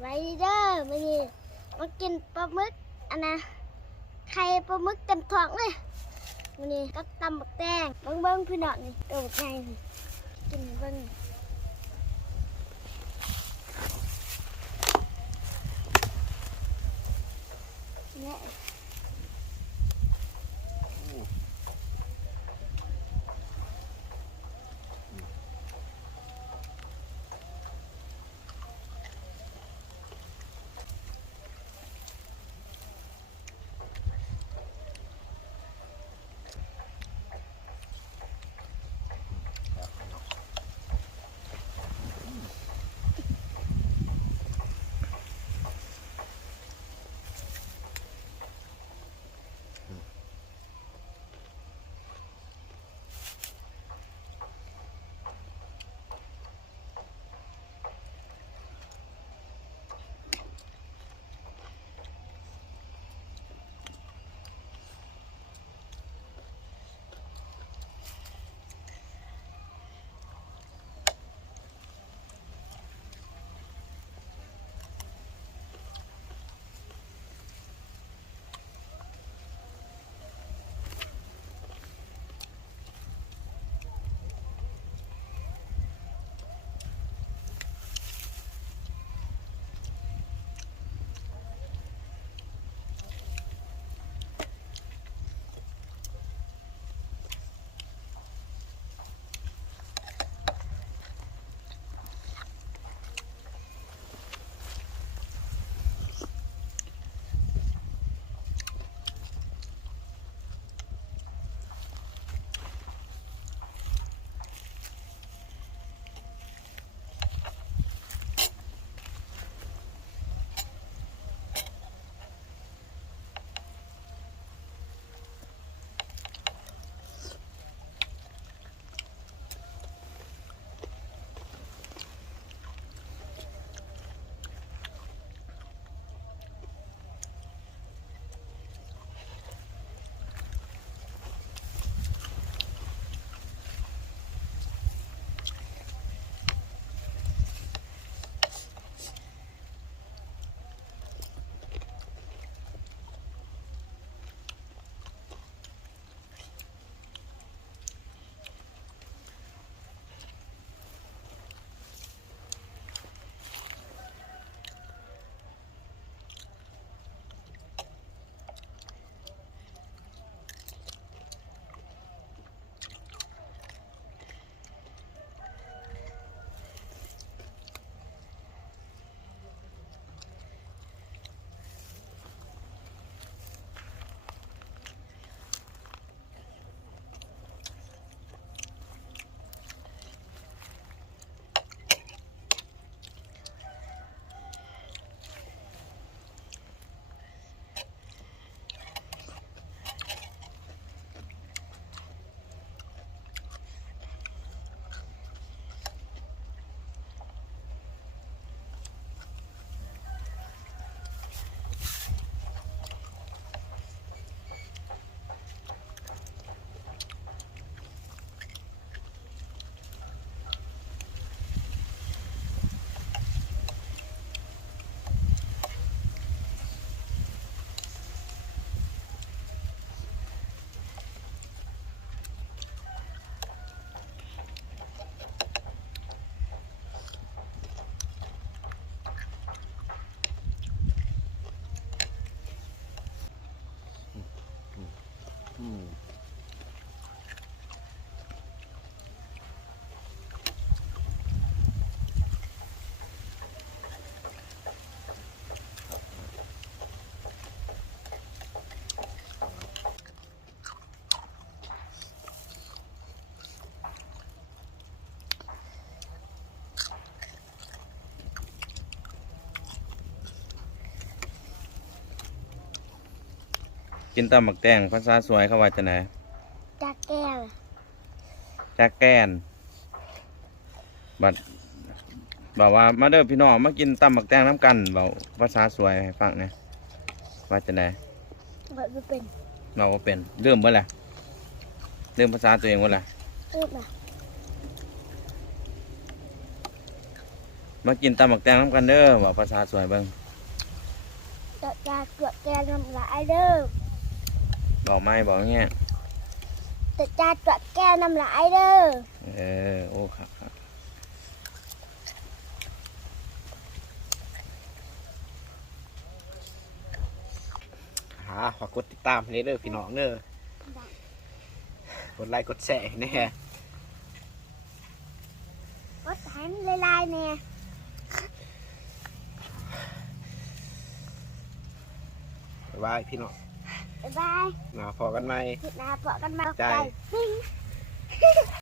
ไว้เด้อมื้อนี้มากินปลาหมึกอันน่ะไข่ปลาหมึกเต็มท้องเลยมื้อนี้ก็ตำบักแตงเบิ่งพี่น้องนี่ตัวบักใหญ่นี่กินเบิ่งเนี่ย กินตำหมักแตงภาษาสวยเขาว่าจะไหนจักแก้วจักแกนบัดบอกว่ามาเด้อพี่น้องมากินตำหมักแตงน้ำกันบอกภาษาสวยให้ฟังนะว่าจะไหนบอกไม่เป็นเราก็เป็นเริ่มเมื่อไหร่เริ่มภาษาตัวเองเมื่อไหร่เริ่มอ่ะ มากินตำบักแตงน้ำกันเด้อบอกภาษาสวยเบิ่ง เดี๋ยวจะตรวจแกน้ำลายเด้อ บอกไม่บอกเงี้ย เดี๋ยวจะตรวจแกน้ำลายเด้อ โอ้ครับครับ ฝากกดติดตามให้เด้อพี่น้องเด้อกดไลค์กดแชร์แน่ รถแทนลายๆเนี่ย บ๊ายบายพี่น้อง บ๊ายบาย พอกันไหม ผิดนะพอกันมา ใจ ปิ้ง